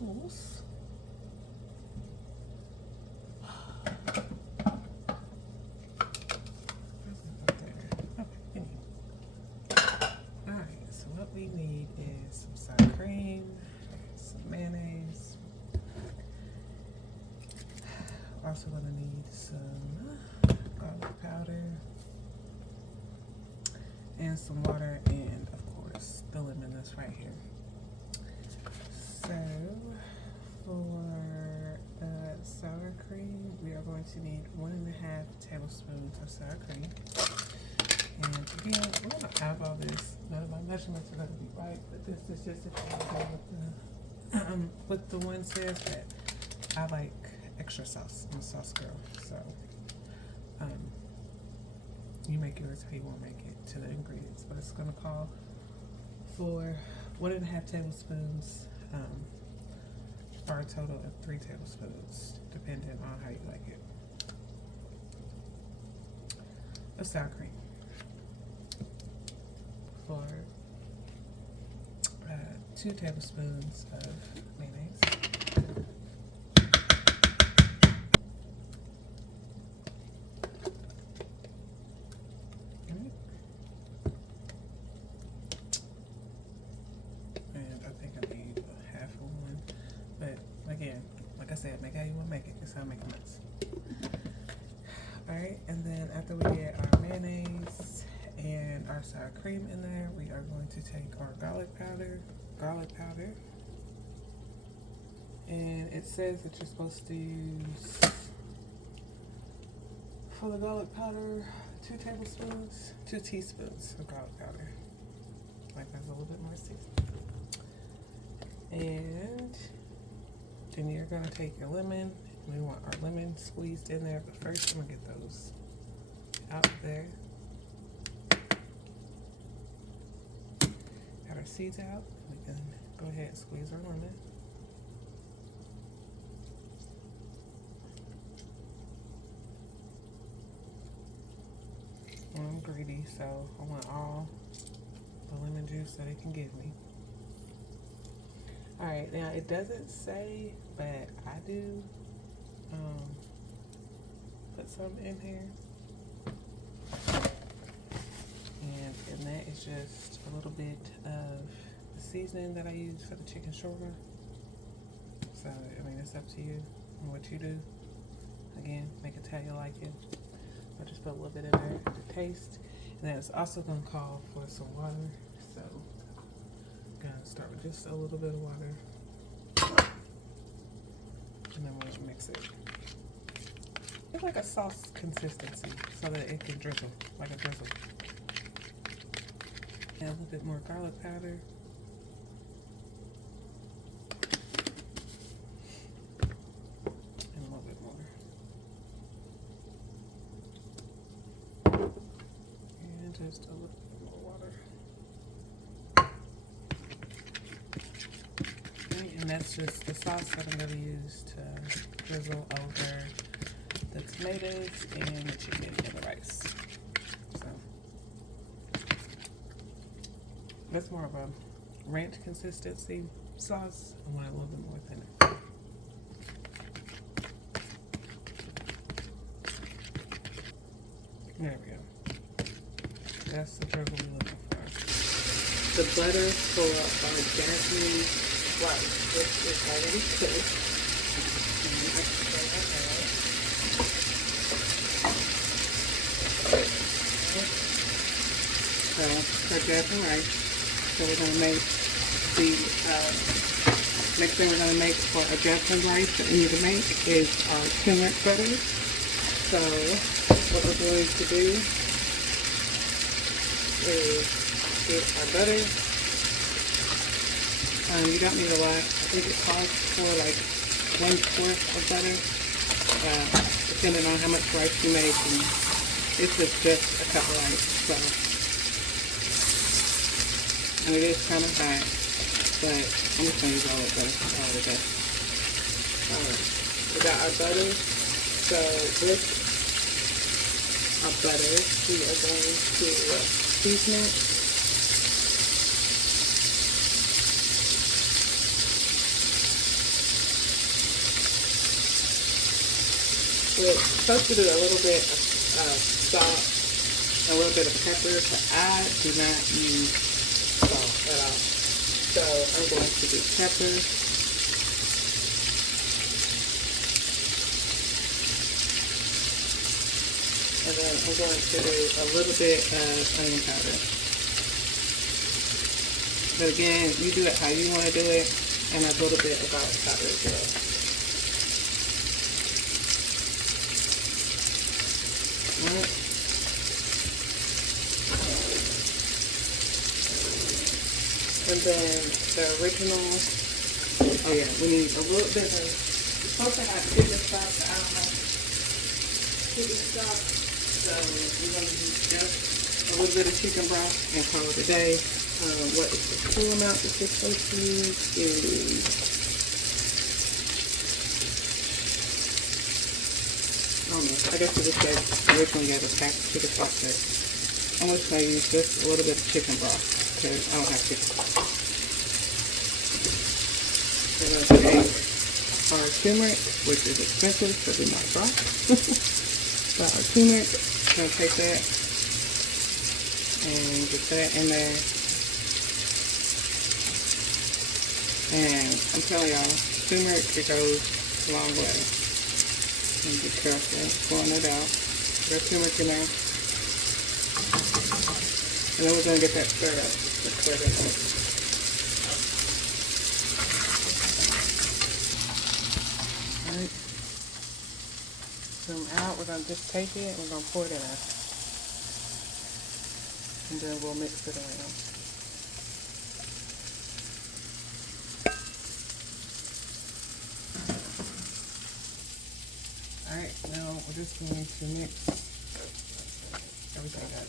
sauce. Alright, so what we need is some sour cream, some mayonnaise. We're also going to need some garlic powder and some water, and of course the lemon that's right here. So for the sour cream, we are going to need 1.5 tablespoons of sour cream. And again, we're going to eyeball this. None of my measurements are going to be right, but this is just if you go with the one says that I like extra sauce. I'm a sauce girl, so you make yours how you want to make it to the ingredients. But it's going to call for 1.5 tablespoons for a total of 3 tablespoons, depending on how you like it, of sour cream. For 2 tablespoons of mayonnaise. And I think I need a half of one. But again, like I said, make how you want to make it. It's how I make it nice. Alright, and then after we get our mayonnaise and our sour cream in there, we are going to take our garlic powder. And it says that you're supposed to use, for the garlic powder, 2 teaspoons of garlic powder. Like that's a little bit more seasoned. And then you're gonna take your lemon. We want our lemon squeezed in there, but first I'm gonna get those out there. Got our seeds out. We can go ahead and squeeze our lemon. I'm greedy, so I want all the lemon juice that it can give me. Alright, now it doesn't say, but I do put some in here. And that is just a little bit of the seasoning that I use for the chicken shawarma. So, I mean, it's up to you and what you do. Again, make it how you like it. I'll just put a little bit in there to taste. And then it's also going to call for some water. So, I'm going to start with just a little bit of water. And then we'll mix it. It's like a sauce consistency so that it can drizzle, like a drizzle. And a little bit more garlic powder. And a little bit more. And just a little bit more water. Okay, and that's just the sauce that I'm going to use to drizzle over the tomatoes and the chicken and the rice. So that's more of a ranch consistency sauce. I want it a little bit more thinner. There we go. That's the drizzle we're looking for. The butter for our jasmine rice, which is already cooked. And I can throw that out. So, our jasmine rice. So we're going to make the next thing we're going to make for our jasmine rice that we need to make is our turmeric butter. So what we're going to do is get our butter. You don't need a lot. I think it calls for like 1 quart of butter, depending on how much rice you make. And this is just a cup of rice. So. And it is kind of hot, but I'm just going to use all of it. Alright, we got our butter. So with our butter, we are going to season it. We're supposed to do a little bit of salt, a little bit of pepper, but I do not use salt at all. So I'm going to do pepper. And then I'm going to do a little bit of onion powder. But again, you do it how you want to do it, and a little bit of garlic powder as well. Right. And then the original, oh yeah, we need a little bit of, we're supposed to have chicken stock, but I don't have chicken stock, so we're going to use just a little bit of chicken broth and call it a day. What is the full amount that you're supposed to use is, I don't know, I guess we just said originally you have a pack of chicken stock, but I'm just going to use just a little bit of chicken broth because I don't have chicken. We're going to take our turmeric, which is expensive, so do not try. But our turmeric, we're going to take that and get that in there. And I'm telling y'all, turmeric, it goes a long way. And be careful pouring it out. Got turmeric in there. And then we're going to get that stirred up. Let's stir that up. Alright. Zoom out. We're going to just take it and we're going to pour it in there. And then we'll mix it around. Alright, now we're just going to mix everything up.